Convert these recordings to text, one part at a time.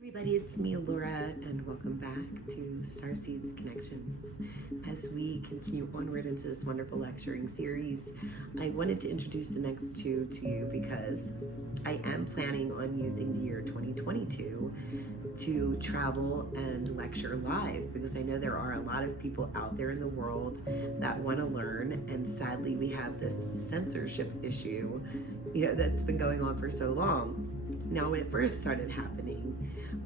Everybody, it's me, Alura, and welcome back to Starseeds Connections. As we continue onward into this wonderful lecturing series, I wanted to introduce the next two to you because I am planning on using the year 2022 to travel and lecture live, because I know there are a lot of people out there in the world that want to learn, and sadly we have this censorship issue, that's been going on for so long. Now, when it first started happening,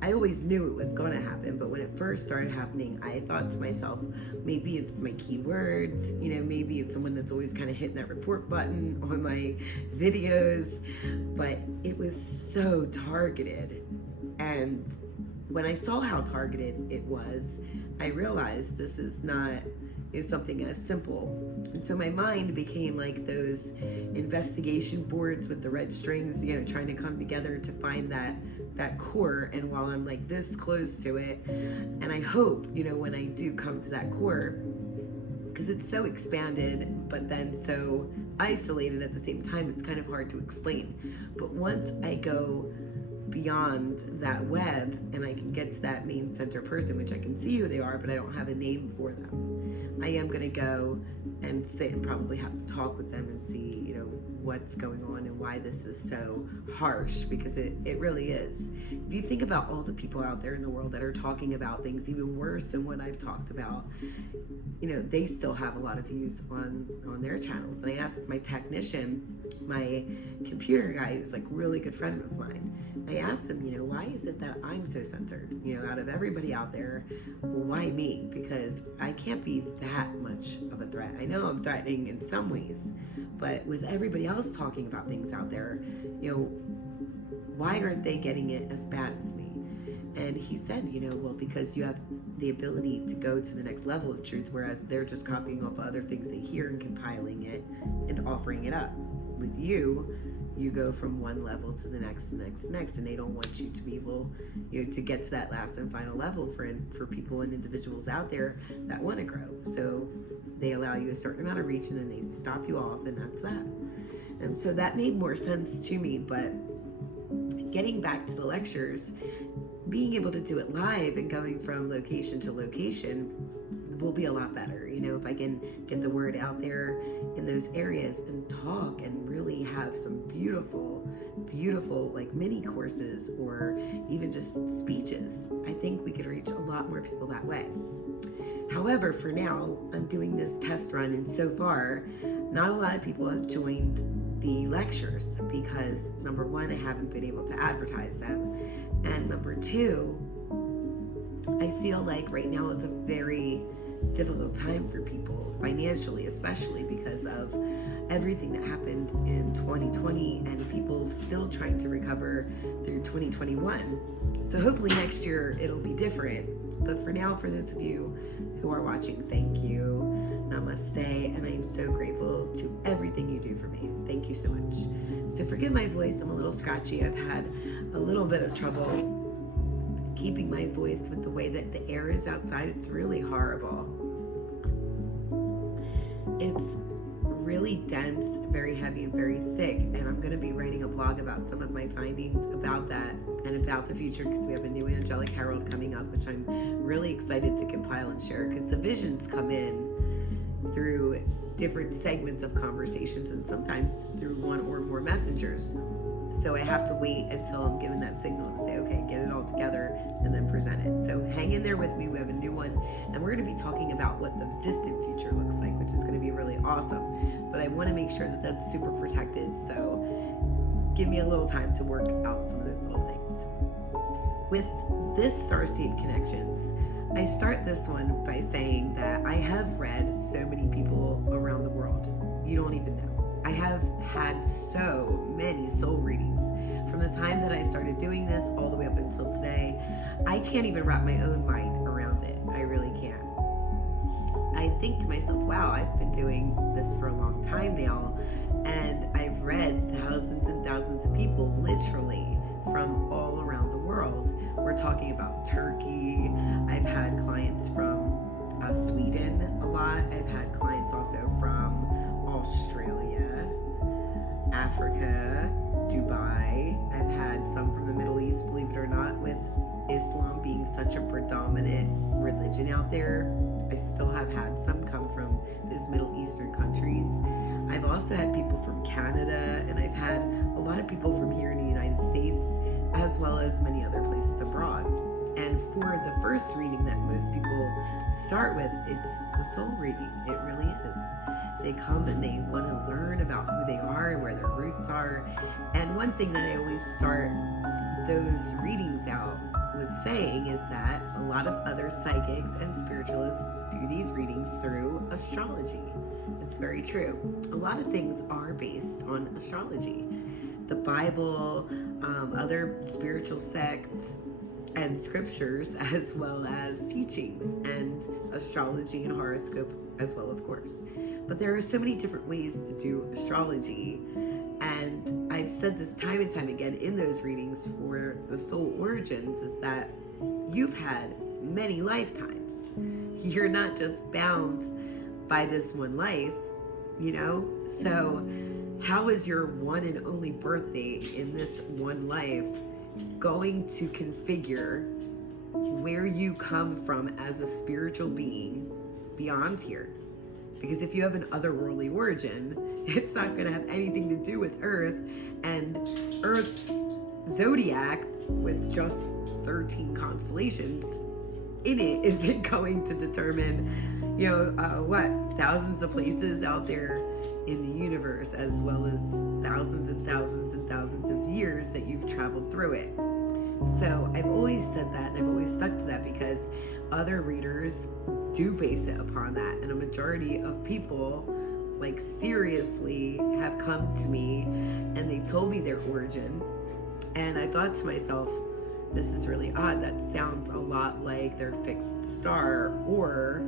I always knew it was going to happen, but when it first started happening, I thought to myself, maybe it's my keywords, maybe it's someone that's always kind of hitting that report button on my videos, but it was so targeted. And when I saw how targeted it was, I realized this is something as simple. And so my mind became like those investigation boards with the red strings, trying to come together to find that core. And while I'm like this close to it, and I hope, when I do come to that core, because it's so expanded, but then so isolated at the same time, it's kind of hard to explain. But once I go beyond that web and I can get to that main center person, which I can see who they are, but I don't have a name for them, I am going to go and sit and probably have to talk with them and see, what's going on and why this is so harsh, because it really is. If you think about all the people out there in the world that are talking about things even worse than what I've talked about, they still have a lot of views on their channels. And I asked my technician, my computer guy, who's like a really good friend of mine, I asked him, why is it that I'm so censored? Out of everybody out there, why me? Because I can't be that much of a threat. I know I'm threatening in some ways, but with everybody else talking about things out there, why aren't they getting it as bad as me? And he said, well, because you have the ability to go to the next level of truth, whereas they're just copying off other things they hear and compiling it and offering it up. With you go from one level to the next, and they don't want you to be able, to get to that last and final level for people and individuals out there that want to grow. So they allow you a certain amount of reach, and then they stop you off, and that's that. And so that made more sense to me. But getting back to the lectures, being able to do it live and going from location to location will be a lot better. If I can get the word out there in those areas and talk and really have some beautiful like mini courses or even just speeches, I think we could reach a lot more people that way. However, for now, I'm doing this test run, and so far, not a lot of people have joined the lectures because, number one, I haven't been able to advertise them, and number two, I feel like right now is a very difficult time for people, financially especially, because of everything that happened in 2020 and people still trying to recover through 2021. So hopefully next year it'll be different. But for now, for those of you who are watching, thank you. Namaste, and I am so grateful to everything you do for me. Thank you so much. So forgive my voice, I'm a little scratchy. I've had a little bit of trouble keeping my voice with the way that the air is outside. It's really horrible. It's really dense, very heavy, and very thick, and I'm going to be writing a blog about some of my findings about that and about the future, because we have a new angelic herald coming up, which I'm really excited to compile and share, because the visions come in through different segments of conversations and sometimes through one or more messengers. So I have to wait until I'm given that signal to say, okay, get it all together and then present it. So hang in there with me. We have a new one, and we're going to be talking about what the distant future looks like, which is going to be really awesome. But I want to make sure that that's super protected. So give me a little time to work out some of those little things. With this Starseed Connections, I start this one by saying that I have read so many people around the world. You don't even know. I have had so many soul readings from the time that I started doing this all the way up until today. I can't even wrap my own mind around it. I really can't. I think to myself, wow, I've been doing this for a long time now, and I've read thousands and thousands of people literally from all around the world. We're talking about Turkey. I've had clients from Sweden a lot. I've had clients also from Australia, Africa, Dubai. I've had some from the Middle East, believe it or not, with such a predominant religion out there. I still have had some come from those Middle Eastern countries. I've also had people from Canada, and I've had a lot of people from here in the United States, as well as many other places abroad. And for the first reading that most people start with, it's the soul reading. It really is. They come and they want to learn about who they are and where their roots are. And one thing that I always start those readings out with saying is that a lot of other psychics and spiritualists do these readings through astrology. It's very true. A lot of things are based on astrology. The Bible, other spiritual sects, and scriptures, as well as teachings, and astrology and horoscope as well, of course. But there are so many different ways to do astrology, and I've said this time and time again in those readings for the soul origins, is that you've had many lifetimes. You're not just bound by this one life, you know? So how is your one and only birth date in this one life going to configure where you come from as a spiritual being beyond here? Because if you have an otherworldly origin, it's not going to have anything to do with Earth, and Earth's zodiac with just 13 constellations in it isn't going to determine, thousands of places out there in the universe, as well as thousands and thousands and thousands of years that you've traveled through it. So I've always said that, and I've always stuck to that, because other readers do base it upon that, and a majority of people, like, seriously have come to me and they've told me their origin, and I thought to myself, this is really odd. That sounds a lot like their fixed star, or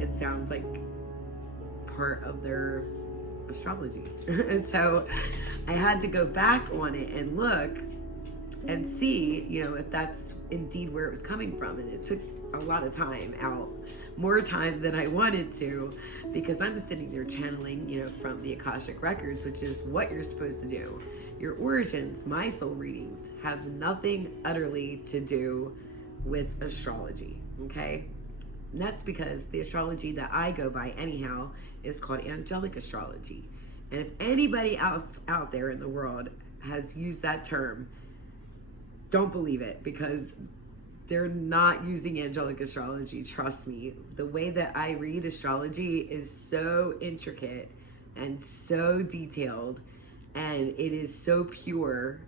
it sounds like part of their astrology. So I had to go back on it and look and see, if that's indeed where it was coming from. And it took a lot of time out, more time than I wanted to, because I'm sitting there channeling, from the Akashic Records, which is what you're supposed to do. Your origins, my soul readings, have nothing utterly to do with astrology, okay? And that's because the astrology that I go by anyhow is called angelic astrology. And if anybody else out there in the world has used that term, don't believe it, because they're not using angelic astrology. Trust me. The way that I read astrology is so intricate and so detailed, and it is so pure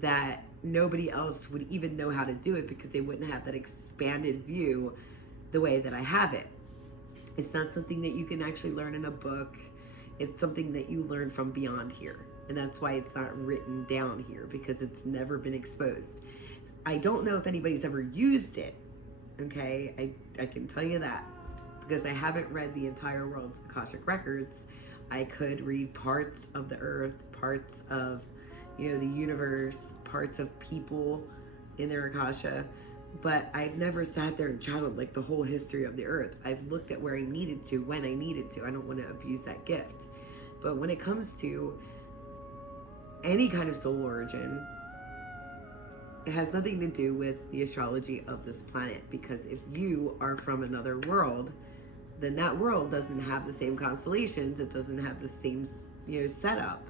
that nobody else would even know how to do it, because they wouldn't have that expanded view the way that I have it. It's not something that you can actually learn in a book. It's something that you learn from beyond here. And that's why it's not written down here, because it's never been exposed. I don't know if anybody's ever used it, okay? I can tell you that, because I haven't read the entire world's Akashic Records. I could read parts of the earth, parts of, the universe, parts of people in their Akasha, but I've never sat there and channeled like the whole history of the earth. I've looked at where I needed to, when I needed to. I don't want to abuse that gift. But when it comes to any kind of soul origin, it has nothing to do with the astrology of this planet, because if you are from another world, then that world doesn't have the same constellations. It doesn't have the same, setup.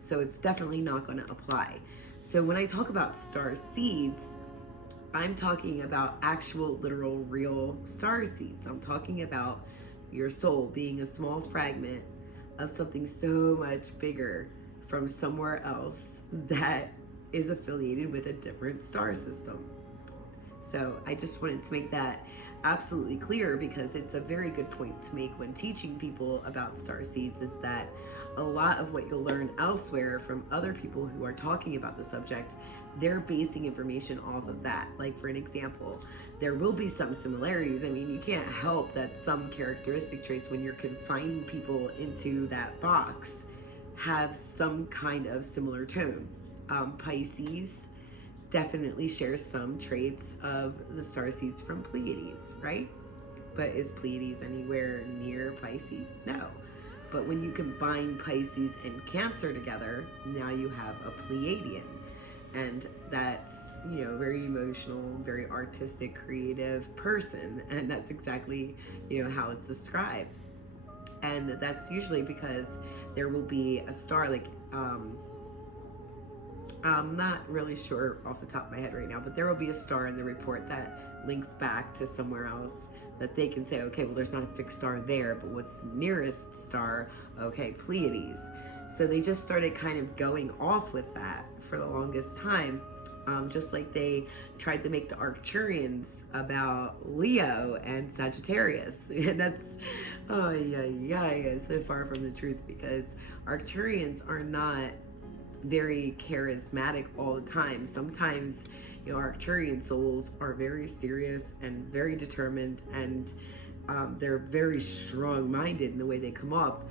So it's definitely not going to apply. So when I talk about star seeds, I'm talking about actual, literal, real star seeds. I'm talking about your soul being a small fragment of something so much bigger from somewhere else that is affiliated with a different star system. So I just wanted to make that absolutely clear, because it's a very good point to make when teaching people about star seeds, is that a lot of what you'll learn elsewhere from other people who are talking about the subject, they're basing information off of that. Like, for an example, there will be some similarities. I mean, you can't help that some characteristic traits, when you're confining people into that box, have some kind of similar tone. Pisces definitely shares some traits of the starseeds from Pleiades, right? But is Pleiades anywhere near Pisces? No. But when you combine Pisces and Cancer together, now you have a Pleiadian. And that's very emotional, very artistic, creative person. And that's exactly, how it's described. And that's usually because there will be a star, like, I'm not really sure off the top of my head right now, but there will be a star in the report that links back to somewhere else that they can say, okay, well, there's not a fixed star there, but what's the nearest star? Okay, Pleiades. So they just started kind of going off with that for the longest time. Just like they tried to make the Arcturians about Leo and Sagittarius. And that's, so far from the truth, because Arcturians are not very charismatic all the time. Sometimes, Arcturian souls are very serious and very determined, and they're very strong-minded in the way they come off.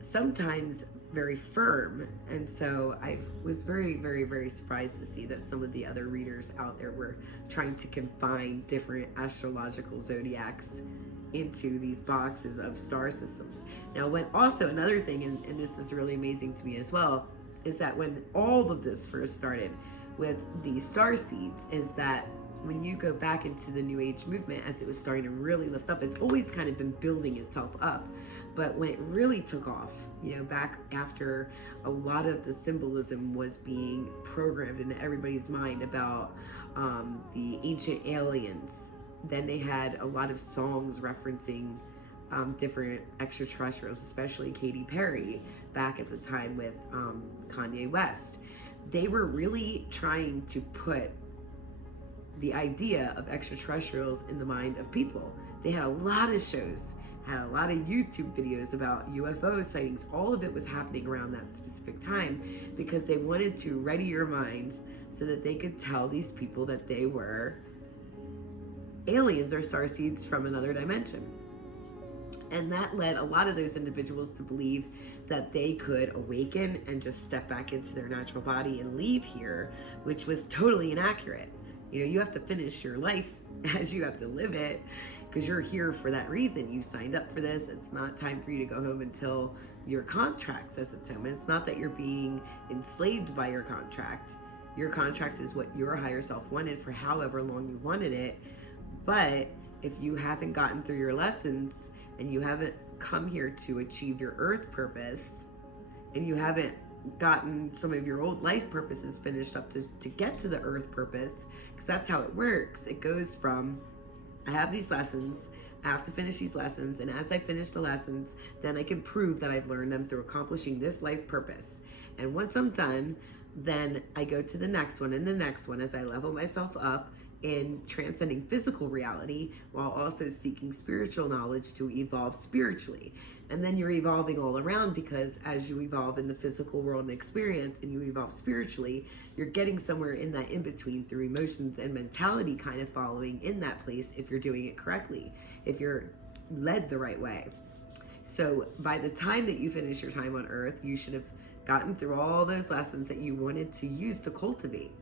Sometimes very firm. And so I was very, very, very surprised to see that some of the other readers out there were trying to confine different astrological zodiacs into these boxes of star systems. Now, when also another thing, and this is really amazing to me as well, is that when all of this first started with the starseeds, is that when you go back into the New Age movement, as it was starting to really lift up, it's always kind of been building itself up. But when it really took off, back after a lot of the symbolism was being programmed into everybody's mind about the ancient aliens, then they had a lot of songs referencing different extraterrestrials, especially Katy Perry back at the time with Kanye West. They were really trying to put the idea of extraterrestrials in the mind of people. They had a lot of shows, had a lot of YouTube videos about UFO sightings. All of it was happening around that specific time because they wanted to ready your mind so that they could tell these people that they were aliens or starseeds from another dimension. And that led a lot of those individuals to believe that they could awaken and just step back into their natural body and leave here, which was totally inaccurate. You have to finish your life as you have to live it, because you're here for that reason. You signed up for this. It's not time for you to go home until your contract says it's home. And it's not that you're being enslaved by your contract. Your contract is what your higher self wanted for however long you wanted it. But if you haven't gotten through your lessons and you haven't come here to achieve your earth purpose, and you haven't gotten some of your old life purposes finished up to get to the earth purpose, because that's how it works. It goes from, I have these lessons, I have to finish these lessons, and as I finish the lessons, then I can prove that I've learned them through accomplishing this life purpose. And once I'm done, then I go to the next one and the next one as I level myself up in transcending physical reality while also seeking spiritual knowledge to evolve spiritually. And then you're evolving all around, because as you evolve in the physical world and experience and you evolve spiritually, you're getting somewhere in that in-between through emotions and mentality kind of following in that place if you're doing it correctly, if you're led the right way. So by the time that you finish your time on earth, you should have gotten through all those lessons that you wanted to use to cultivate.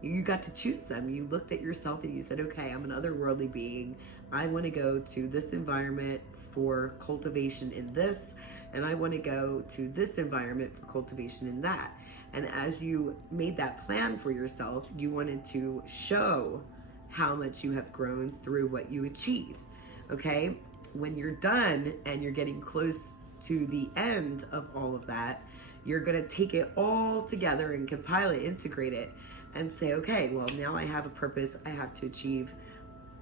You got to choose them. You looked at yourself and you said, okay, I'm an otherworldly being. I want to go to this environment for cultivation in this, and I want to go to this environment for cultivation in that. And as you made that plan for yourself, you wanted to show how much you have grown through what you achieve. Okay? When you're done and you're getting close to the end of all of that, you're going to take it all together and compile it, integrate it, and say, okay, well, now I have a purpose I have to achieve,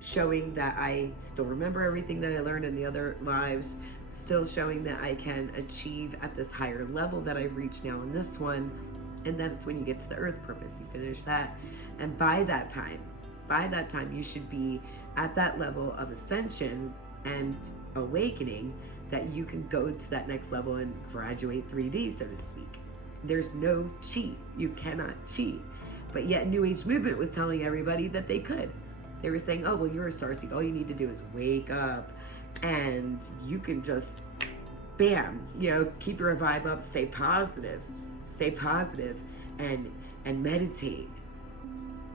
showing that I still remember everything that I learned in the other lives, still showing that I can achieve at this higher level that I've reached now in this one. And that's when you get to the earth purpose. You finish that. And by that time, you should be at that level of ascension and awakening that you can go to that next level and graduate 3D, so to speak. There's no cheat. You cannot cheat. But yet New Age movement was telling everybody that they could. They were saying, oh, well, you're a starseed. All you need to do is wake up and you can just, bam, keep your vibe up, stay positive and meditate.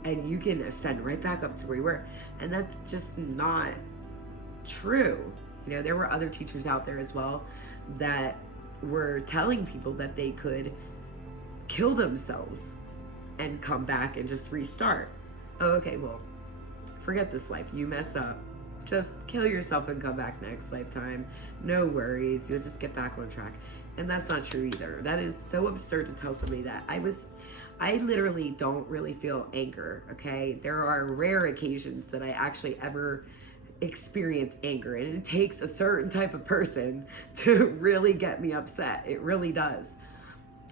And you can ascend right back up to where you were. And that's just not true. There were other teachers out there as well that were telling people that they could kill themselves and come back and just restart. Oh, okay, well, forget this life. You mess up. Just kill yourself and come back next lifetime. No worries. You'll just get back on track. And that's not true either. That is so absurd to tell somebody that. I literally don't really feel anger, okay? There are rare occasions that I actually ever experience anger, and it takes a certain type of person to really get me upset. It really does.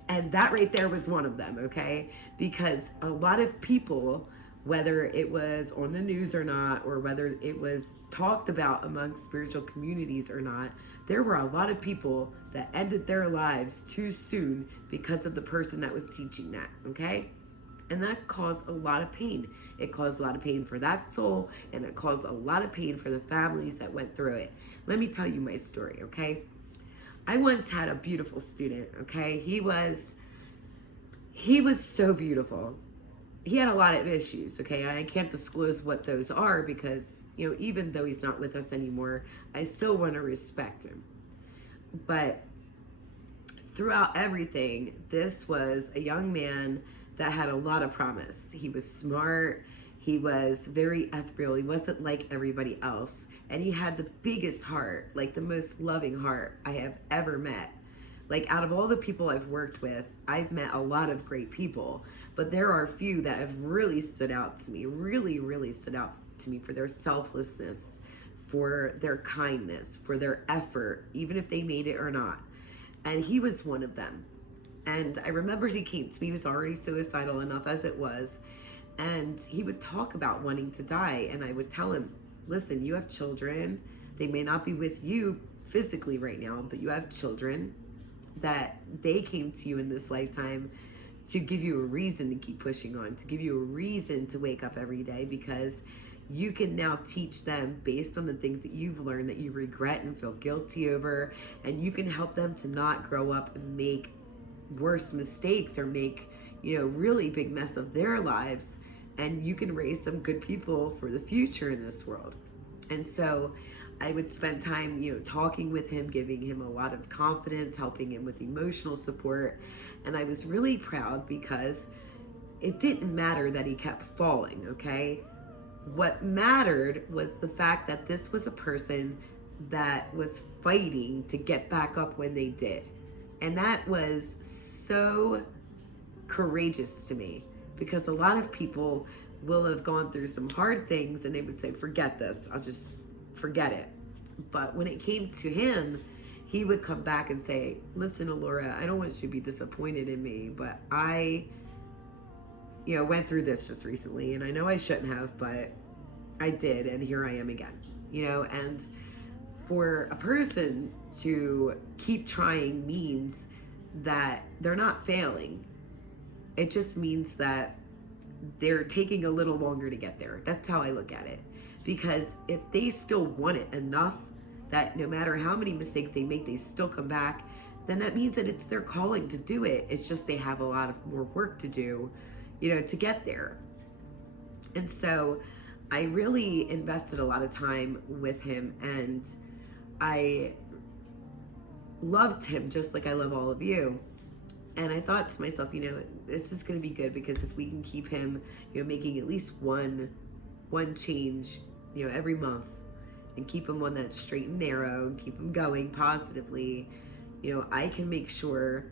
And that right there was one of them, okay? Because a lot of people, whether it was on the news or not, or whether it was talked about among spiritual communities or not, there were a lot of people that ended their lives too soon because of the person that was teaching that, okay? And that caused a lot of pain. It caused a lot of pain for that soul, and it caused a lot of pain for the families that went through it. Let me tell you my story, okay? I once had a beautiful student, okay? He was so beautiful. He had a lot of issues, okay? I can't disclose what those are because, you know, even though he's not with us anymore, I still want to respect him. But throughout everything, this was a young man that had a lot of promise. He was smart. He was very ethereal. He wasn't like everybody else. And he had the biggest heart, like the most loving heart I have ever met. Like, out of all the people I've worked with, I've met a lot of great people, but there are a few that have really stood out to me, really stood out to me for their selflessness, for their kindness, for their effort, even if they made it or not. And he was one of them. And I remember he came to me. He was already suicidal enough as it was. And he would talk about wanting to die. And I would tell him, listen, you have children. They may not be with you physically right now, but you have children that they came to you in this lifetime to give you a reason to keep pushing on, to give you a reason to wake up every day, because you can now teach them based on the things that you've learned that you regret and feel guilty over, and you can help them to not grow up and make worse mistakes or make, you know, really big mess of their lives, and you can raise some good people for the future in this world. And so I would spend time, you know, talking with him, giving him a lot of confidence, helping him with emotional support. And I was really proud because it didn't matter that he kept falling, okay? What mattered was the fact that this was a person that was fighting to get back up when they did. And that was so courageous to me, because a lot of people will have gone through some hard things and they would say, forget this, I'll just forget it. But when it came to him, he would come back and say, listen, Alura, I don't want you to be disappointed in me, but I, you know, went through this just recently, and I know I shouldn't have, but I did, and here I am again, you know. And for a person to keep trying means that they're not failing. It just means that they're taking a little longer to get there. That's how I look at it. Because if they still want it enough that no matter how many mistakes they make, they still come back, then that means that it's their calling to do it. It's just they have a lot of more work to do, you know, to get there. And so I really invested a lot of time with him, and I loved him just like I love all of you. And I thought to myself, you know, this is going to be good, because if we can keep him, you know, making at least one change, you know, every month, and keep him on that straight and narrow, and keep him going positively, you know, I can make sure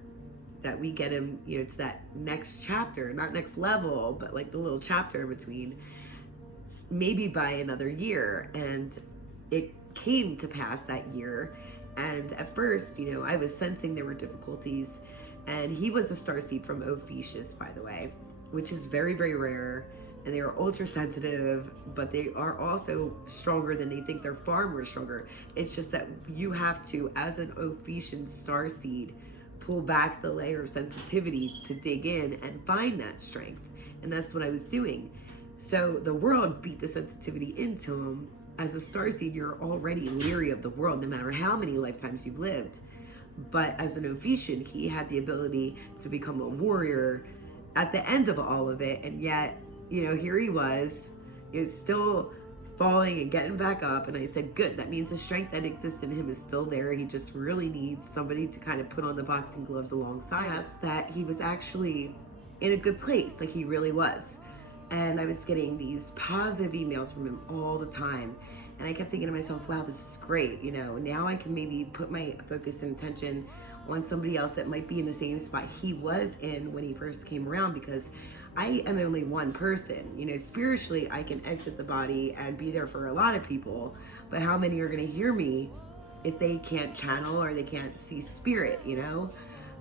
that we get him, you know, to that next chapter, not next level, but like the little chapter in between, maybe by another year. And it came to pass that year. And at first, you know, I was sensing there were difficulties. And he was a starseed from Ophiuchus, by the way, which is very, very rare. And they are ultra sensitive, but they are also stronger than they think. They're far more stronger. It's just that you have to, as an Ophiuchian starseed, pull back the layer of sensitivity to dig in and find that strength. And that's what I was doing. So the world beat the sensitivity into him. As a starseed, you're already leery of the world, no matter how many lifetimes you've lived. But as an Ophiuchian, he had the ability to become a warrior at the end of all of it. And yet, you know, here he was still falling and getting back up. And I said, good, that means the strength that exists in him is still there. He just really needs somebody to kind of put on the boxing gloves alongside us. That he was actually in a good place, like he really was. And I was getting these positive emails from him all the time. And I kept thinking to myself, wow, this is great. Now I can maybe put my focus and attention on somebody else that might be in the same spot he was in when he first came around, because I am only one person. Spiritually, I can exit the body and be there for a lot of people, but how many are going to hear me if they can't channel or they can't see spirit?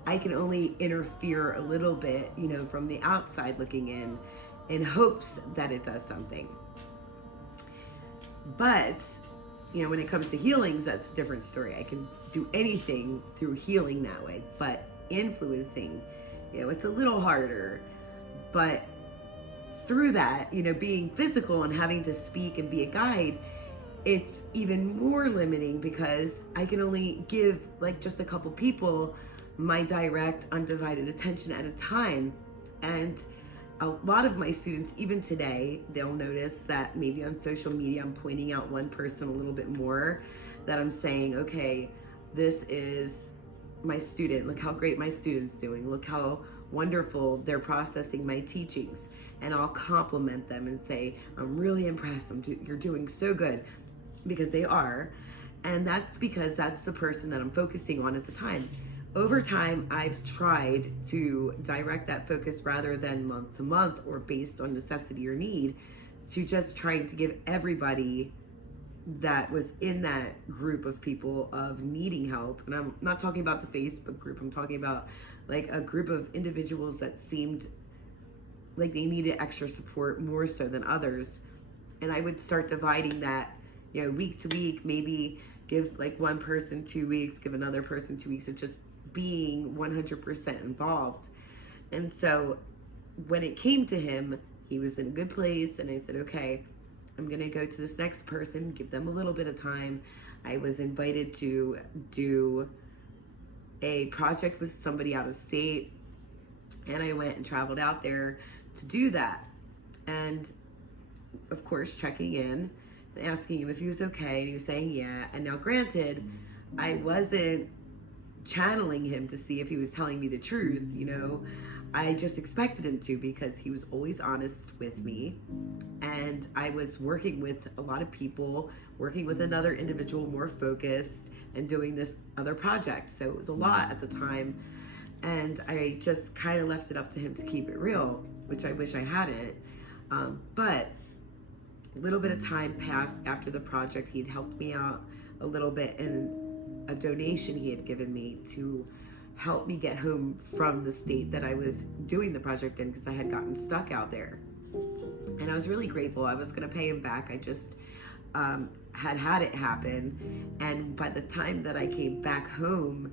I can only interfere a little bit, from the outside looking in hopes that it does something. But, when it comes to healings, that's a different story. I can do anything through healing that way, but influencing, it's a little harder. But through that, being physical and having to speak and be a guide, it's even more limiting, because I can only give like just a couple people my direct, undivided attention at a time. And a lot of my students, even today, they'll notice that maybe on social media, I'm pointing out one person a little bit more, that I'm saying, okay, this is my student. Look how great my student's doing. Look how wonderful they're processing my teachings. And I'll compliment them and say, I'm really impressed. You're doing so good, because they are. And that's because that's the person that I'm focusing on at the time. Over time, I've tried to direct that focus, rather than month to month or based on necessity or need, to just trying to give everybody that was in that group of people of needing help. And I'm not talking about the Facebook group. I'm talking about like a group of individuals that seemed like they needed extra support more so than others. And I would start dividing that, week to week, maybe give like one person 2 weeks, give another person 2 weeks of just being 100% involved. And so when it came to him, he was in a good place, and I said, okay, I'm gonna go to this next person, give them a little bit of time. I was invited to do a project with somebody out of state, and I went and traveled out there to do that. And of course, checking in and asking him if he was okay, and he was saying yeah. And now granted, I wasn't channeling him to see if he was telling me the truth. I just expected him to, because he was always honest with me. And I was working with a lot of people, working with another individual more focused, and doing this other project. So it was a lot at the time. And I just kind of left it up to him to keep it real, which I wish I hadn't. But a little bit of time passed after the project. He'd helped me out a little bit in a donation he had given me to help me get home from the state that I was doing the project in, because I had gotten stuck out there. And I was really grateful. I was going to pay him back. I just had it happen. And by the time that I came back home,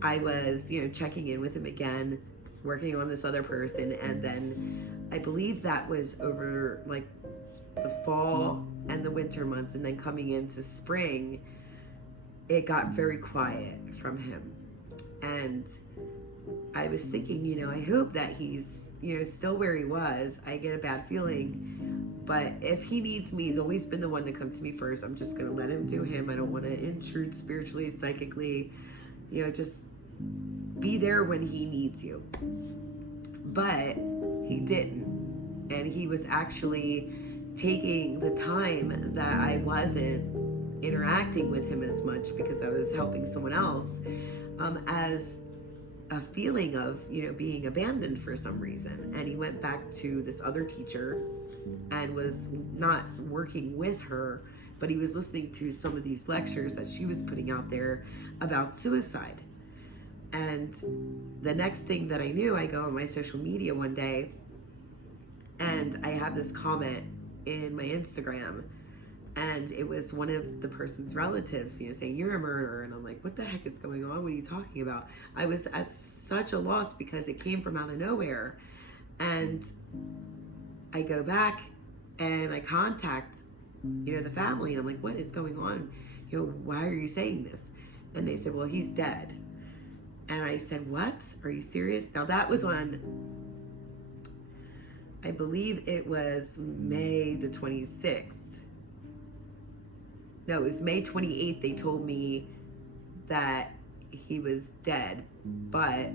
I was, checking in with him again, working on this other person. And then I believe that was over like the fall and the winter months. And then coming into spring, it got very quiet from him. And I was thinking, I hope that he's, still where he was. I get a bad feeling, but if he needs me, he's always been the one to come to me first. I'm just going to let him do him. I don't want to intrude spiritually, psychically, just be there when he needs you. But he didn't. And he was actually taking the time that I wasn't interacting with him as much, because I was helping someone else, as a feeling of, being abandoned for some reason. And he went back to this other teacher and was not working with her, but he was listening to some of these lectures that she was putting out there about suicide. And the next thing that I knew, I go on my social media one day and I have this comment in my Instagram, and it was one of the person's relatives, saying, you're a murderer. And I'm like, what the heck is going on? What are you talking about? I was at such a loss, because it came from out of nowhere. And I go back and I contact, the family, and I'm like, what is going on? Why are you saying this? And they said, well, he's dead. And I said, what? Are you serious? Now that was on, I believe it was May the 26th. No, it was May 28th. They told me that he was dead, but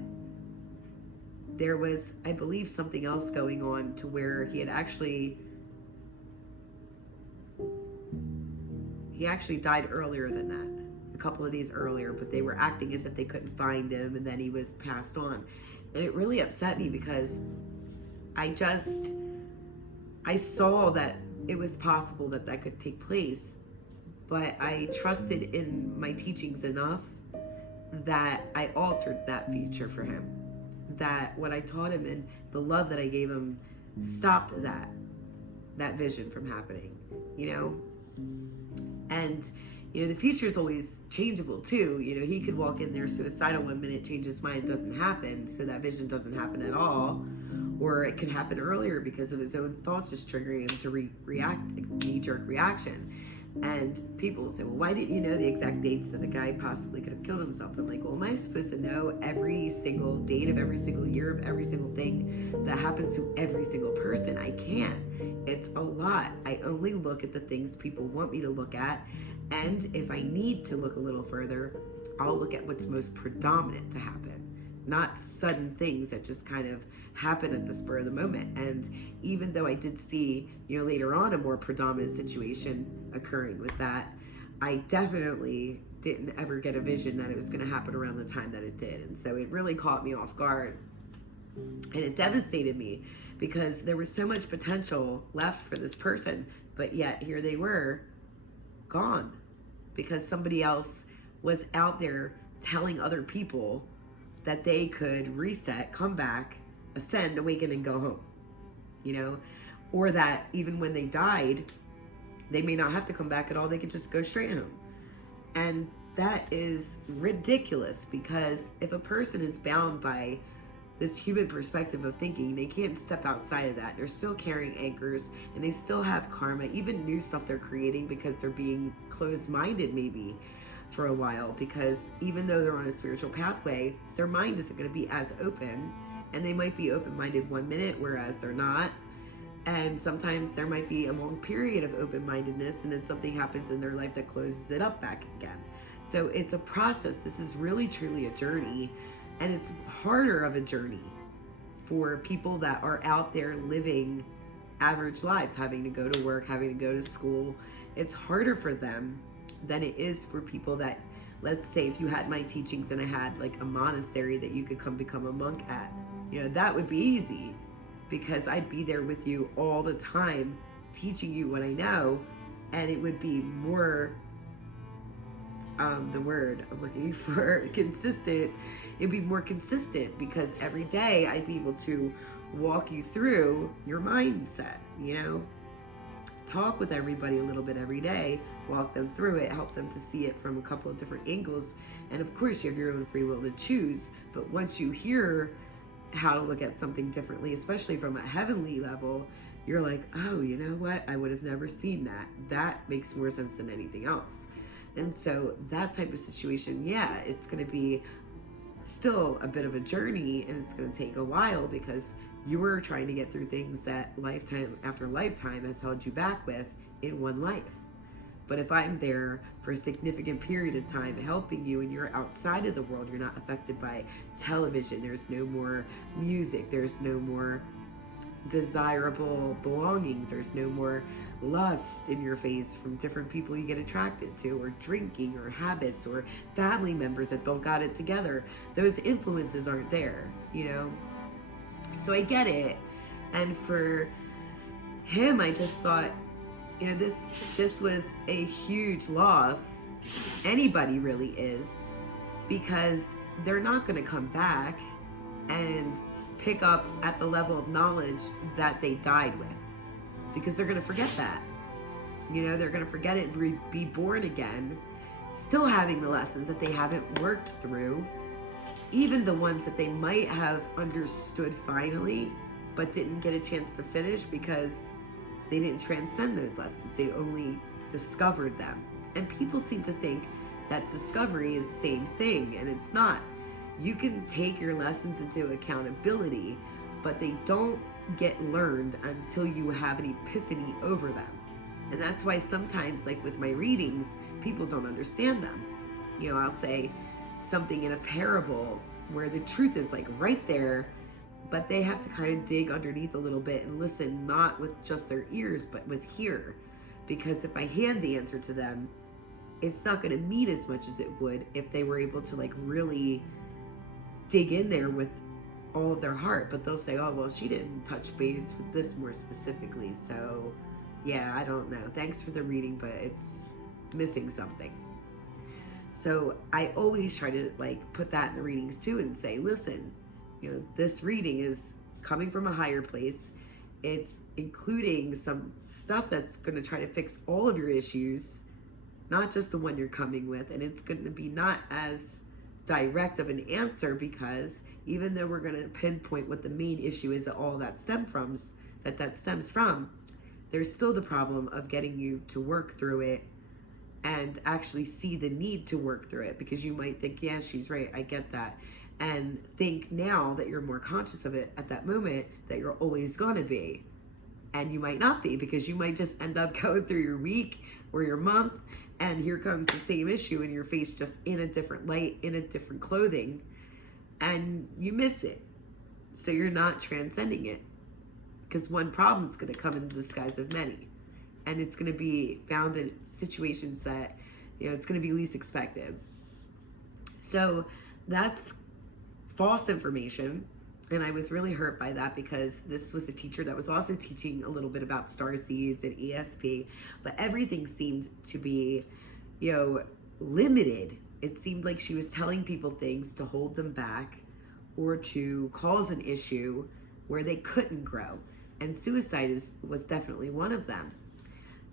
there was, I believe, something else going on to where he actually died earlier than that, a couple of days earlier, but they were acting as if they couldn't find him, and then he was passed on. And it really upset me because I saw that it was possible that that could take place, but I trusted in my teachings enough that I altered that future for him. That what I taught him and the love that I gave him stopped that vision from happening, you know? And, you know, the future is always changeable too. You know, he could walk in there suicidal one minute, change his mind, doesn't happen, so that vision doesn't happen at all. Or it could happen earlier because of his own thoughts just triggering him to react, a knee-jerk reaction. And people will say, well, why didn't you know the exact dates that the guy possibly could have killed himself? I'm like, well, am I supposed to know every single date of every single year of every single thing that happens to every single person? I can't. It's a lot. I only look at the things people want me to look at. And if I need to look a little further, I'll look at what's most predominant to happen, not sudden things that just kind of happen at the spur of the moment. And even though I did see, you know, later on a more predominant situation occurring with that, I definitely didn't ever get a vision that it was going to happen around the time that it did. And so it really caught me off guard, and it devastated me because there was so much potential left for this person, but yet here they were gone because somebody else was out there telling other people that they could reset, come back, ascend, awaken, and go home, you know? Or that even when they died, they may not have to come back at all. They could just go straight home. And that is ridiculous, because if a person is bound by this human perspective of thinking, they can't step outside of that. They're still carrying anchors, and they still have karma, even new stuff they're creating, because they're being closed-minded maybe for a while, because even though they're on a spiritual pathway, their mind isn't going to be as open, and they might be open-minded 1 minute, whereas they're not. And sometimes there might be a long period of open-mindedness, and then something happens in their life that closes it up back again. So it's a process. This is really truly a journey, and it's harder of a journey for people that are out there living average lives, having to go to work, having to go to school. It's harder for them than it is for people that, let's say if you had my teachings and I had like a monastery that you could come become a monk at, you know, that would be easy, because I'd be there with you all the time teaching you what I know, and it would be more, the word I'm looking for, consistent. It'd be more consistent, because every day I'd be able to walk you through your mindset, you know, talk with everybody a little bit every day, walk them through it, help them to see it from a couple of different angles. And of course you have your own free will to choose, but once you hear how to look at something differently, especially from a heavenly level, you're like, oh, you know what? I would have never seen that. That makes more sense than anything else. And so that type of situation, yeah, it's going to be still a bit of a journey, and it's going to take a while, because you're trying to get through things that lifetime after lifetime has held you back with in one life. But if I'm there for a significant period of time helping you, and you're outside of the world, you're not affected by television, there's no more music, there's no more desirable belongings, there's no more lust in your face from different people you get attracted to, or drinking, or habits, or family members that don't got it together. Those influences aren't there, you know? So I get it. And for him, I just thought, you know, this was a huge loss. Anybody really is, because they're not going to come back and pick up at the level of knowledge that they died with, because they're going to forget that. You know, they're going to forget it and be born again, still having the lessons that they haven't worked through, even the ones that they might have understood finally, but didn't get a chance to finish because they didn't transcend those lessons. They only discovered them. And people seem to think that discovery is the same thing, and it's not. You can take your lessons into accountability, but they don't get learned until you have an epiphany over them. And that's why sometimes, like with my readings, people don't understand them. You know, I'll say something in a parable where the truth is like right there, but they have to kind of dig underneath a little bit and listen, not with just their ears, but with hear. Because if I hand the answer to them, it's not going to mean as much as it would if they were able to like really dig in there with all of their heart. But they'll say, oh, well, she didn't touch base with this more specifically. So yeah, I don't know. Thanks for the reading, but it's missing something. So I always try to like put that in the readings too and say, listen, you know, this reading is coming from a higher place. It's including some stuff that's going to try to fix all of your issues, not just the one you're coming with. And it's going to be not as direct of an answer, because even though we're going to pinpoint what the main issue is that all that stems from, there's still the problem of getting you to work through it and actually see the need to work through it. Because you might think, yeah, she's right, I get that. And think now that you're more conscious of it at that moment that you're always going to be. And you might not be, because you might just end up going through your week or your month, and here comes the same issue in your face, just in a different light, in a different clothing, and you miss it. So you're not transcending it, because one problem is going to come in the disguise of many. And it's going to be found in situations that, you know, it's going to be least expected. So that's false information. And I was really hurt by that, because this was a teacher that was also teaching a little bit about starseeds and ESP, but everything seemed to be, you know, limited. It seemed like she was telling people things to hold them back or to cause an issue where they couldn't grow. And suicide was definitely one of them.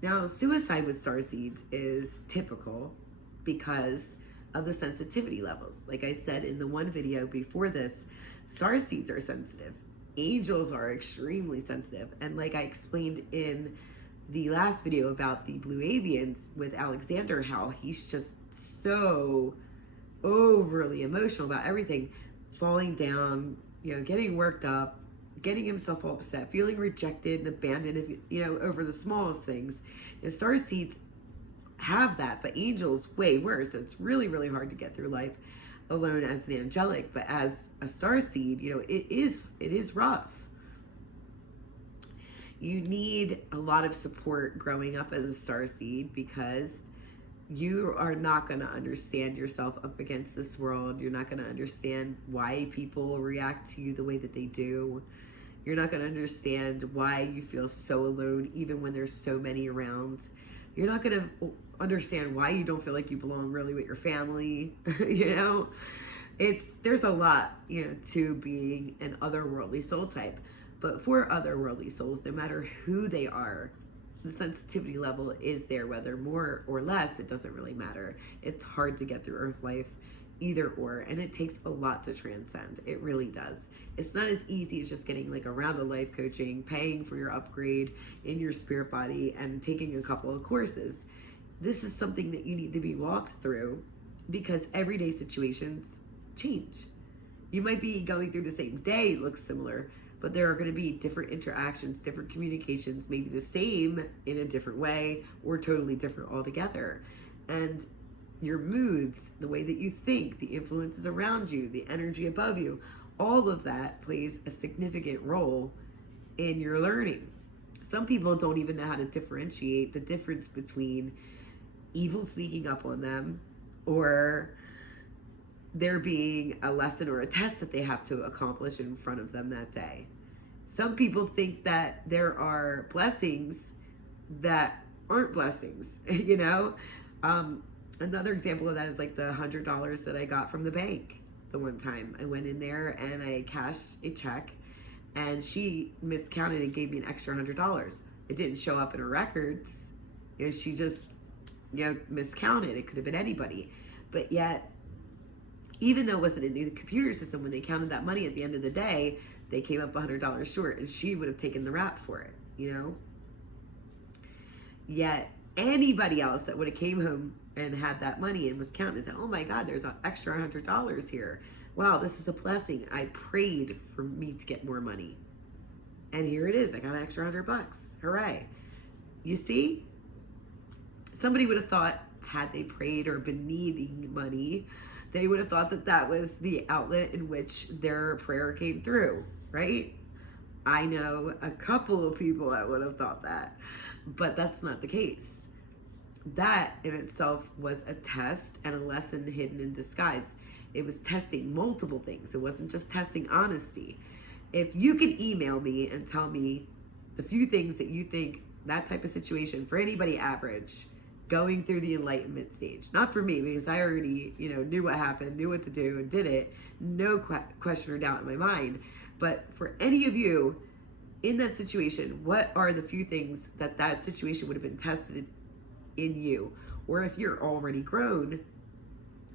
Now, suicide with starseeds is typical because of the sensitivity levels. Like I said in the one video before this, starseeds are sensitive. Angels are extremely sensitive. And like I explained in the last video about the blue avians with Alexander, how he's just so overly emotional about everything, falling down, you know, getting worked up, getting himself all upset, feeling rejected and abandoned, you know, over the smallest things. And starseeds have that, but angels way worse. So it's really, really hard to get through life alone as an angelic, but as a starseed, you know, it is rough. You need a lot of support growing up as a starseed, because you are not going to understand yourself up against this world. You're not going to understand why people react to you the way that they do. You're not going to understand why you feel so alone, even when there's so many around. You're not going to understand why you don't feel like you belong really with your family. You know, there's a lot, you know, to being an otherworldly soul type. But for otherworldly souls, no matter who they are, the sensitivity level is there, whether more or less, it doesn't really matter. It's hard to get through Earth life, either or, and it takes a lot to transcend. It really does. It's not as easy as just getting like a round of life coaching, paying for your upgrade in your spirit body, and taking a couple of courses. This is something that you need to be walked through, because everyday situations change. You might be going through the same day, it looks similar, but there are going to be different interactions, different communications, maybe the same in a different way or totally different altogether. And your moods, the way that you think, the influences around you, the energy above you, all of that plays a significant role in your learning. Some people don't even know how to differentiate the difference between evil sneaking up on them or there being a lesson or a test that they have to accomplish in front of them that day. Some people think that there are blessings that aren't blessings, you know? Another example of that is like the $100 that I got from the bank the one time. I went in there and I cashed a check, and she miscounted and gave me an extra $100. It didn't show up in her records. You know, she just, you know, miscounted. It could have been anybody. But yet, even though it wasn't in the computer system, when they counted that money at the end of the day, they came up $100 short, and she would have taken the rap for it, you know? Yet anybody else that would have came home and had that money and was counting and said, oh my God, there's an extra $100 here. Wow, this is a blessing. I prayed for me to get more money. And here it is. I got an extra $100. Hooray. You see? Somebody would have thought, had they prayed or been needing money, they would have thought that that was the outlet in which their prayer came through. right? I know a couple of people that would have thought that, but that's not the case. That in itself was a test and a lesson hidden in disguise. It was testing multiple things. It wasn't just testing honesty. If you could email me and tell me the few things that you think that type of situation for anybody average going through the enlightenment stage, not for me because I already, knew what happened, knew what to do and did it, no question or doubt in my mind. But for any of you in that situation, what are the few things that situation would have been tested in you? Or if you're already grown,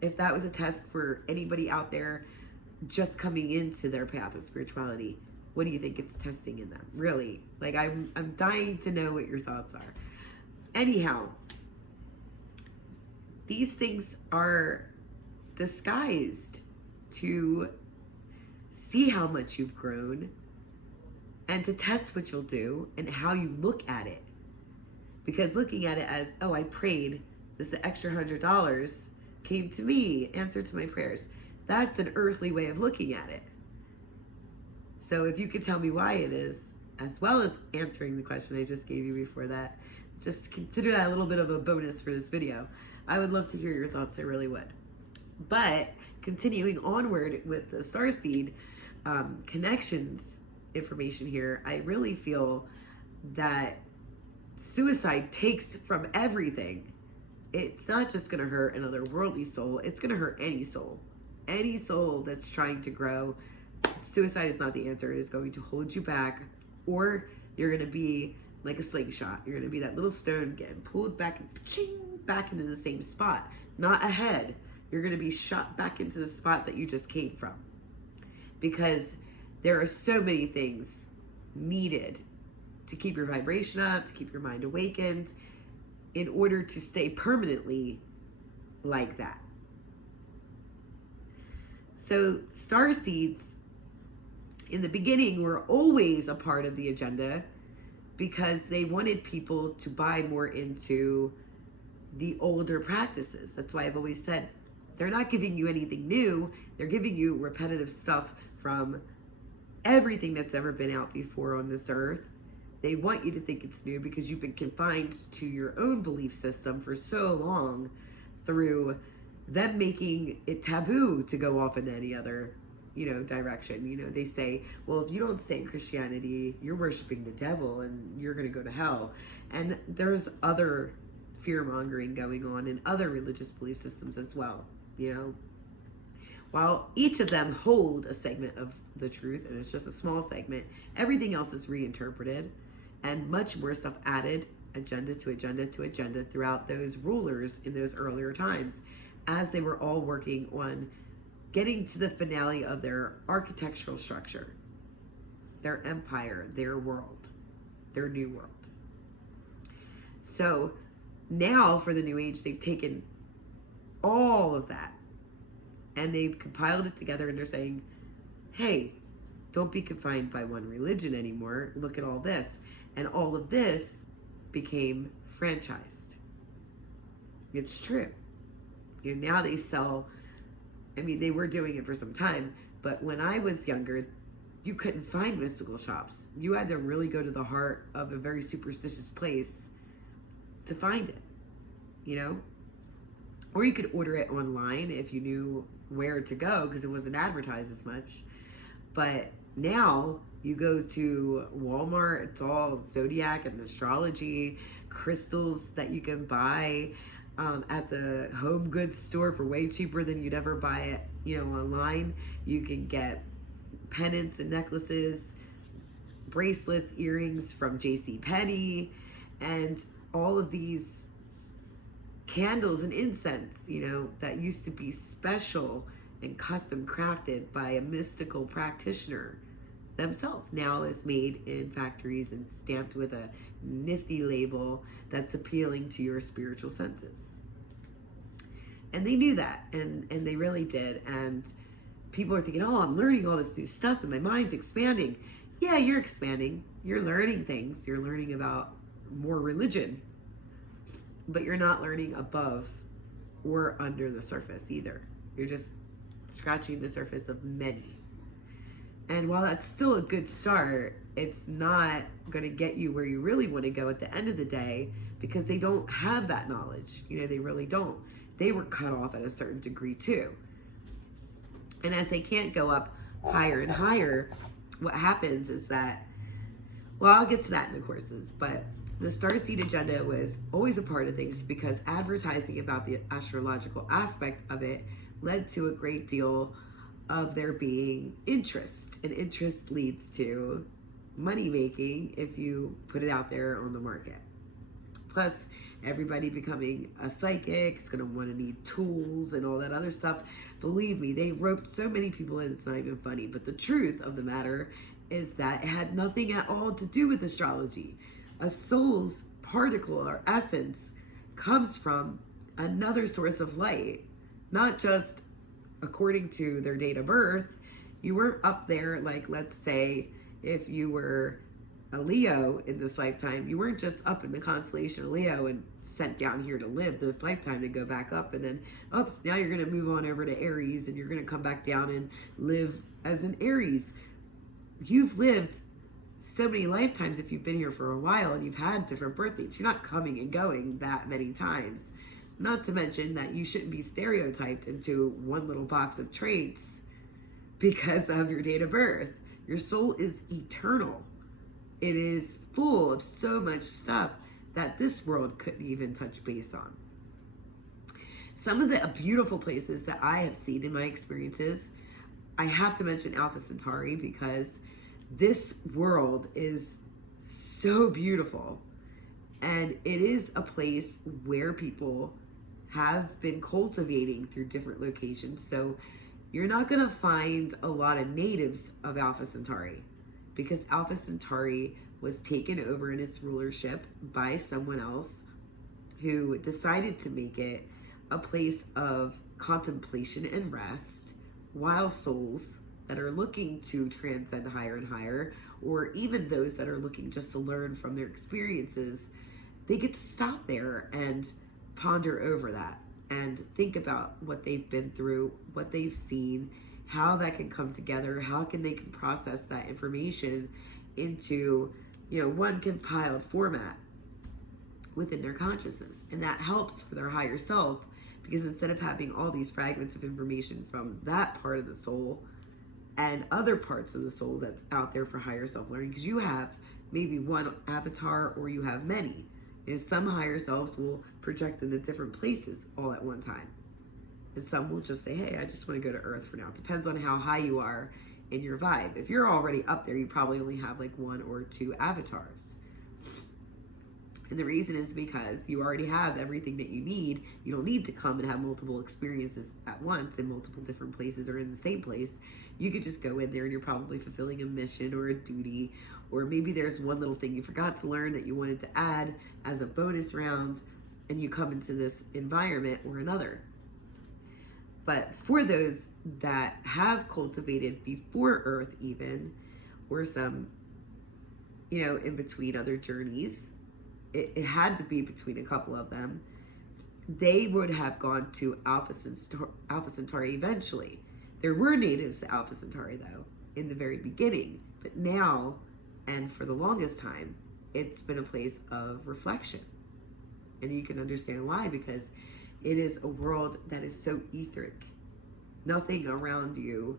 if that was a test for anybody out there just coming into their path of spirituality, what do you think it's testing in them? Really, like I'm dying to know what your thoughts are. Anyhow, these things are disguised to see how much you've grown and to test what you'll do and how you look at it. Because looking at it as, oh, I prayed, this extra $100 came to me, answered to my prayers. That's an earthly way of looking at it. So if you could tell me why it is, as well as answering the question I just gave you before that, just consider that a little bit of a bonus for this video. I would love to hear your thoughts, I really would. But continuing onward with the Starseed connections information here, I really feel that suicide takes from everything. It's not just going to hurt another worldly soul, it's going to hurt any soul. Any soul that's trying to grow. Suicide is not the answer. It is going to hold you back, or you're going to be like a slingshot. You're going to be that little stone getting pulled back and ching, back into the same spot, not ahead. You're going to be shot back into the spot that you just came from, because there are so many things needed to keep your vibration up, to keep your mind awakened, in order to stay permanently like that. So starseeds in the beginning were always a part of the agenda because they wanted people to buy more into the older practices. That's why I've always said they're not giving you anything new. They're giving you repetitive stuff from everything that's ever been out before on this earth. They want you to think it's new because you've been confined to your own belief system for so long through them making it taboo to go off in any other, direction. They say, well, if you don't stay in Christianity, you're worshiping the devil and you're going to go to hell. And there's other fear-mongering going on in other religious belief systems as well, While each of them hold a segment of the truth, and it's just a small segment, everything else is reinterpreted and much more stuff added, agenda to agenda to agenda, throughout those rulers in those earlier times, as they were all working on getting to the finale of their architectural structure, their empire, their world, their new world. So now for the New Age, they've taken all of that and they've compiled it together, and they're saying, hey, don't be confined by one religion anymore. Look at all this. And all of this became franchised. It's true. Now they sell, they were doing it for some time, but when I was younger, you couldn't find mystical shops. You had to really go to the heart of a very superstitious place to find it, Or you could order it online if you knew where to go, because it wasn't advertised as much. But now you go to Walmart, it's all zodiac and astrology, crystals that you can buy at the home goods store for way cheaper than you'd ever buy it, online. You can get pendants and necklaces, bracelets, earrings from JCPenney, and all of these candles and incense, that used to be special and custom crafted by a mystical practitioner themselves, now is made in factories and stamped with a nifty label that's appealing to your spiritual senses. And they knew that, and they really did. And people are thinking, oh, I'm learning all this new stuff and my mind's expanding. Yeah, you're expanding. You're learning things. You're learning about more religion, but you're not learning above or under the surface either. You're just scratching the surface of many. And while that's still a good start, it's not going to get you where you really want to go at the end of the day, because they don't have that knowledge. They really don't. They were cut off at a certain degree too. And as they can't go up higher and higher, what happens is that, well, I'll get to that in the courses, but the Starseed agenda was always a part of things because advertising about the astrological aspect of it led to a great deal of there being interest, and interest leads to money making if you put it out there on the market. Plus, everybody becoming a psychic is going to want to need tools and all that other stuff. Believe me, they roped so many people in, it's not even funny. But the truth of the matter is that it had nothing at all to do with astrology. A soul's particle or essence comes from another source of light, not just according to their date of birth. You weren't up there, like, let's say if you were a Leo in this lifetime, you weren't just up in the constellation of Leo and sent down here to live this lifetime to go back up, and then oops, now you're going to move on over to Aries and you're going to come back down and live as an Aries. You've lived so many lifetimes if you've been here for a while and you've had different birth dates. You're not coming and going that many times. Not to mention that you shouldn't be stereotyped into one little box of traits because of your date of birth. Your soul is eternal. It is full of so much stuff that this world couldn't even touch base on. Some of the beautiful places that I have seen in my experiences, I have to mention Alpha Centauri, because this world is so beautiful. And it is a place where people have been cultivating through different locations. So you're not going to find a lot of natives of Alpha Centauri, because Alpha Centauri was taken over in its rulership by someone else who decided to make it a place of contemplation and rest, while souls that are looking to transcend higher and higher, or even those that are looking just to learn from their experiences, they get to stop there and ponder over that and think about what they've been through, what they've seen, how that can come together, how they can process that information into, one compiled format within their consciousness. And that helps for their higher self, because instead of having all these fragments of information from that part of the soul and other parts of the soul that's out there for higher self learning, because you have maybe one avatar or you have many. And some higher selves will project into different places all at one time. And some will just say, hey, I just want to go to Earth for now. It depends on how high you are in your vibe. If you're already up there, you probably only have like one or two avatars. And the reason is because you already have everything that you need. You don't need to come and have multiple experiences at once in multiple different places or in the same place. You could just go in there and you're probably fulfilling a mission or a duty, or maybe there's one little thing you forgot to learn that you wanted to add as a bonus round, and you come into this environment or another. But for those that have cultivated before Earth even, or some, in between other journeys, it had to be between a couple of them, they would have gone to Alpha Centauri eventually. There were natives to Alpha Centauri, though, in the very beginning. But now, and for the longest time, it's been a place of reflection. And you can understand why, because it is a world that is so etheric. Nothing around you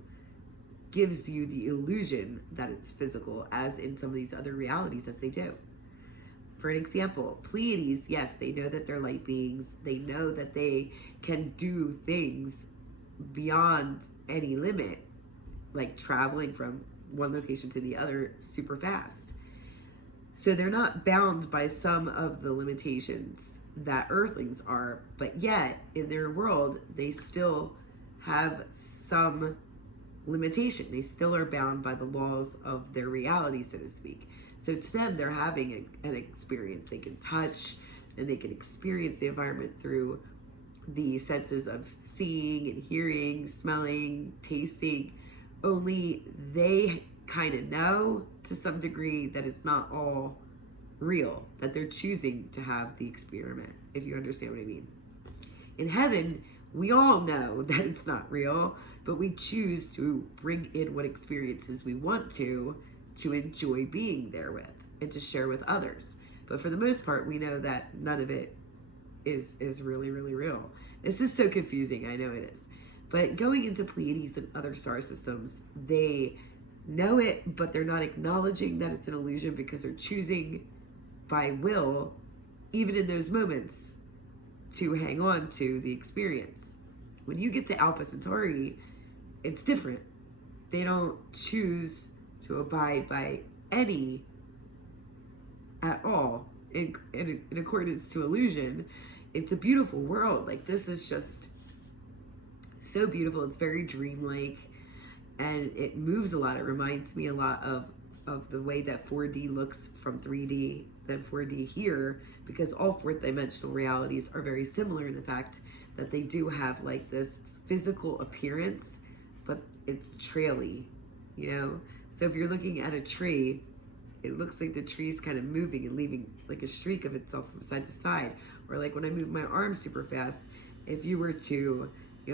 gives you the illusion that it's physical, as in some of these other realities as they do. For an example, Pleiades, yes, they know that they're light beings. They know that they can do things beyond any limit, like traveling from one location to the other super fast. So they're not bound by some of the limitations that Earthlings are, but yet in their world, they still have some limitation. They still are bound by the laws of their reality, so to speak. So to them, they're having an experience. They can touch and they can experience the environment through the senses of seeing and hearing, smelling, tasting. Only they kind of know to some degree that it's not all real, that they're choosing to have the experiment, if you understand what I mean. In heaven, We all know that it's not real, but we choose to bring in what experiences we want to enjoy being there with and to share with others. But for the most part, we know that none of it is really, really real. This is so confusing, I know it is. But going into Pleiades and other star systems, they know it, but they're not acknowledging that it's an illusion because they're choosing by will, even in those moments, to hang on to the experience. When you get to Alpha Centauri, it's different. They don't choose to abide by any at all in accordance to illusion. It's a beautiful world. Like, this is just so beautiful. It's very dreamlike, and it moves a lot. It reminds me a lot of the way that 4D looks from 3D than 4D here, because all fourth dimensional realities are very similar in the fact that they do have like this physical appearance, but it's traily, you know? So if you're looking at a tree, it looks like the tree's kind of moving and leaving like a streak of itself from side to side. Or like when I move my arm super fast, if you were to,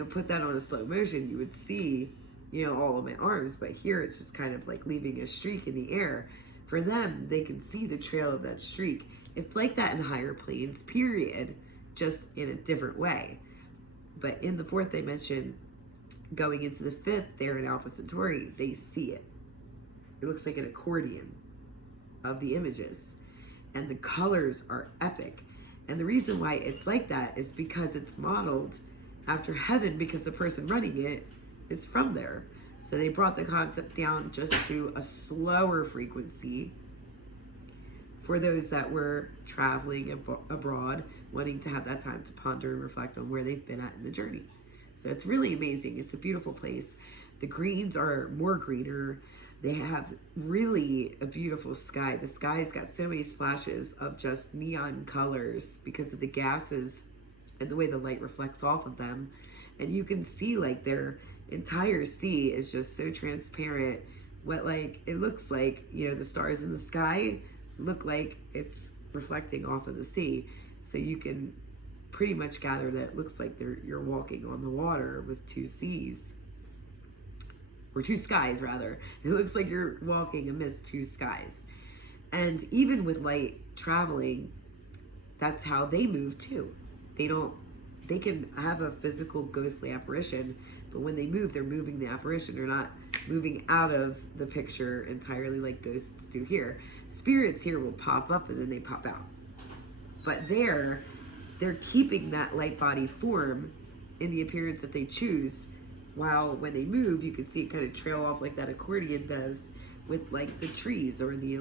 put that on a slow motion, you would see, all of my arms. But here it's just kind of like leaving a streak in the air. For them, they can see the trail of that streak. It's like that in higher planes, period, just in a different way. But in the fourth dimension, going into the fifth, there in Alpha Centauri, they see it. It looks like an accordion of the images. And the colors are epic. And the reason why it's like that is because it's modeled after heaven, because the person running it is from there. So they brought the concept down just to a slower frequency for those that were traveling abroad, wanting to have that time to ponder and reflect on where they've been at in the journey. So it's really amazing. It's a beautiful place. The greens are more greener. They have really a beautiful sky. The sky's got so many splashes of just neon colors because of the gases and the way the light reflects off of them. And you can see like their entire sea is just so transparent. What it looks like, the stars in the sky look like it's reflecting off of the sea. So you can pretty much gather that it looks like you're walking on the water with two seas. Or two skies, rather. It looks like you're walking amidst two skies. And even with light traveling, that's how they move too. They can have a physical ghostly apparition, but when they move, they're moving the apparition. They're not moving out of the picture entirely like ghosts do here. Spirits here will pop up and then they pop out. But they're keeping that light body form in the appearance that they choose, while when they move, you can see it kind of trail off like that accordion does with like the trees, or the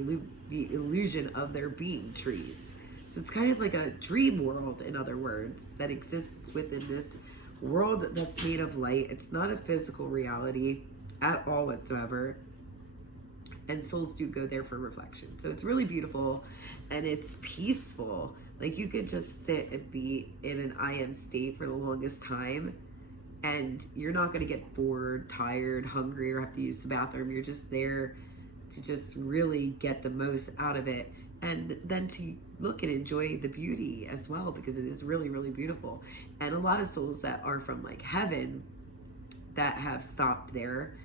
illusion of there being trees. So it's kind of like a dream world, in other words, that exists within this world that's made of light. It's not a physical reality at all whatsoever. And souls do go there for reflection. So it's really beautiful and it's peaceful. Like, you could just sit and be in an I am state for the longest time, and you're not going to get bored, tired, hungry, or have to use the bathroom. You're just there to just really get the most out of it, and then to look and enjoy the beauty as well, because it is really, really beautiful. And a lot of souls that are from like heaven that have stopped there,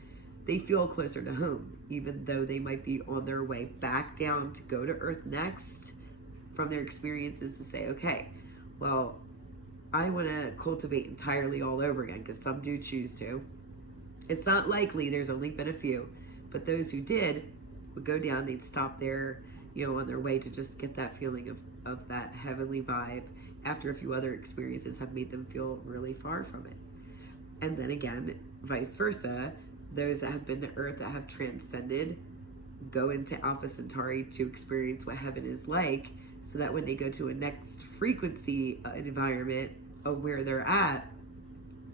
they feel closer to home, even though they might be on their way back down to go to Earth next from their experiences, to say, okay, well, I want to cultivate entirely all over again, because some do choose to. It's not likely, there's only been a few, but those who did would go down, they'd stop there, on their way to just get that feeling of that heavenly vibe after a few other experiences have made them feel really far from it. And then again, vice versa, those that have been to Earth that have transcended go into Alpha Centauri to experience what heaven is like, so that when they go to a next frequency environment of where they're at,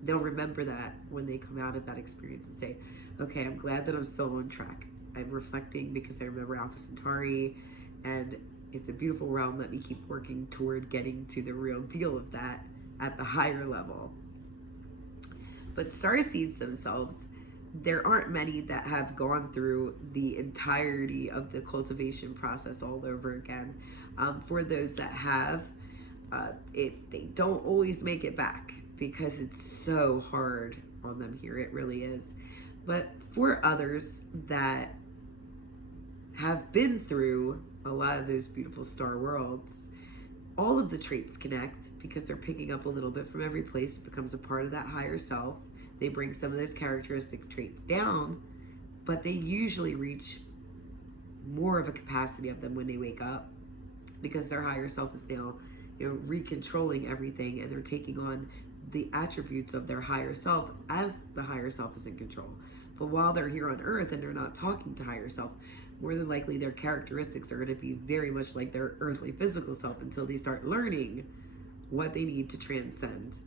they'll remember that when they come out of that experience and say, okay, I'm glad that I'm still on track. I'm reflecting because I remember Alpha Centauri, and it's a beautiful realm. Let me keep working toward getting to the real deal of that at the higher level. But starseeds themselves, there aren't many that have gone through the entirety of the cultivation process all over again. For those that have, they don't always make it back, because it's so hard on them here. It really is. But for others that have been through a lot of those beautiful star worlds, all of the traits connect because they're picking up a little bit from every place. It becomes a part of that higher self. They bring some of those characteristic traits down, but they usually reach more of a capacity of them when they wake up, because their higher self is now, recontrolling everything, and they're taking on the attributes of their higher self as the higher self is in control. But while they're here on Earth and they're not talking to higher self, more than likely their characteristics are going to be very much like their earthly physical self until they start learning what they need to transcend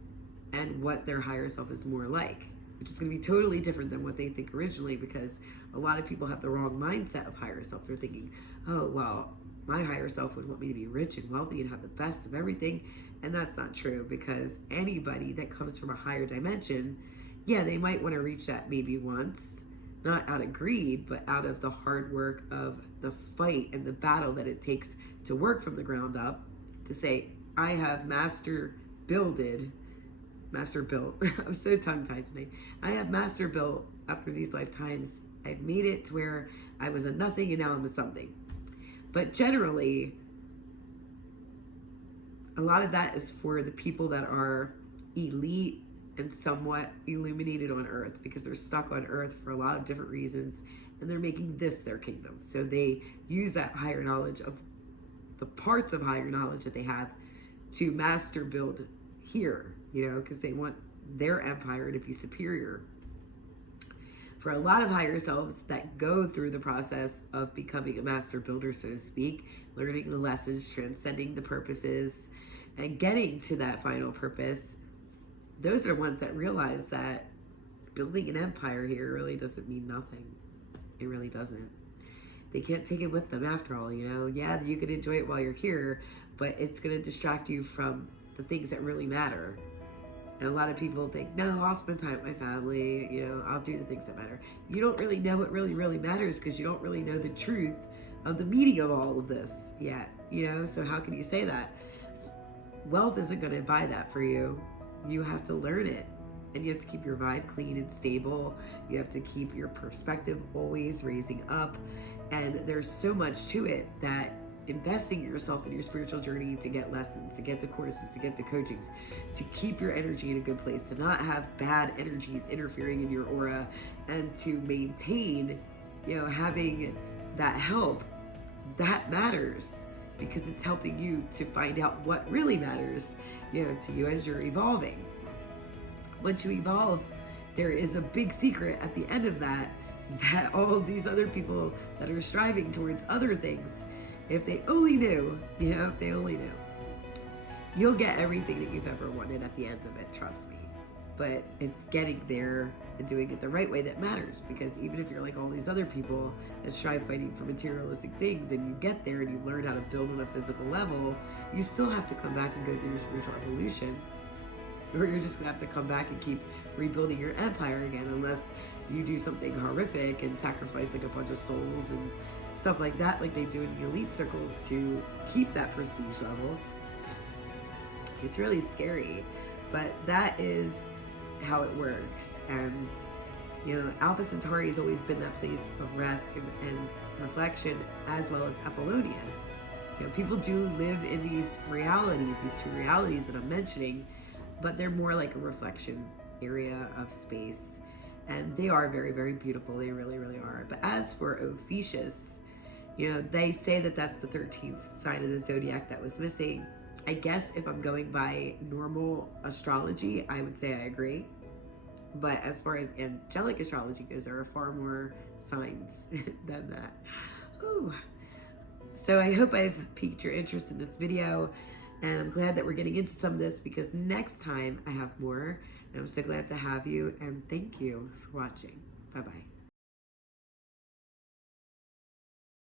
and what their higher self is more like, which is going to be totally different than what they think originally, because a lot of people have the wrong mindset of higher self. They're thinking, oh, well, my higher self would want me to be rich and wealthy and have the best of everything. And that's not true, because anybody that comes from a higher dimension, yeah, they might want to reach that maybe once, not out of greed, but out of the hard work of the fight and the battle that it takes to work from the ground up to say, I have master built, I'm so tongue-tied tonight. I have master built after these lifetimes. I've made it to where I was a nothing and now I'm a something. But generally, a lot of that is for the people that are elite and somewhat illuminated on Earth, because they're stuck on Earth for a lot of different reasons, and they're making this their kingdom. So they use that higher knowledge of the parts of higher knowledge that they have to master build here, because they want their empire to be superior. For a lot of higher selves that go through the process of becoming a master builder, so to speak, learning the lessons, transcending the purposes, and getting to that final purpose, those are the ones that realize that building an empire here really doesn't mean nothing. It really doesn't. They can't take it with them after all, Yeah, you can enjoy it while you're here, but it's going to distract you from the things that really matter. And a lot of people think, no, I'll spend time with my family, I'll do the things that matter. You don't really know what really, really matters, because you don't really know the truth of the meaning of all of this yet, So how can you say that? Wealth isn't going to buy that for you. You have to learn it, and you have to keep your vibe clean and stable. You have to keep your perspective always raising up, and there's so much to it that investing yourself in your spiritual journey to get lessons, to get the courses, to get the coachings, to keep your energy in a good place, to not have bad energies interfering in your aura, and to maintain, having that help, that matters, because it's helping you to find out what really matters, to you as you're evolving. Once you evolve, there is a big secret at the end of that all of these other people that are striving towards other things, if they only knew, if they only knew, you'll get everything that you've ever wanted at the end of it, trust me. But it's getting there and doing it the right way that matters, because even if you're like all these other people that strive fighting for materialistic things, and you get there and you learn how to build on a physical level, you still have to come back and go through your spiritual evolution, or you're just gonna have to come back and keep rebuilding your empire again, unless you do something horrific and sacrifice like a bunch of souls and stuff like that, like they do in the elite circles, to keep that prestige level. It's really scary, but that is how it works. And Alpha Centauri has always been that place of rest and reflection, as well as Apollonia. People do live in these realities, these two realities that I'm mentioning, but they're more like a reflection area of space, and they are very, very beautiful. They really, really are. But as for Ophiuchus, they say that that's the 13th sign of the zodiac that was missing. I guess if I'm going by normal astrology, I would say I agree. But as far as angelic astrology goes, there are far more signs than that. Ooh. So I hope I've piqued your interest in this video, and I'm glad that we're getting into some of this, because next time I have more, and I'm so glad to have you, and thank you for watching. Bye-bye.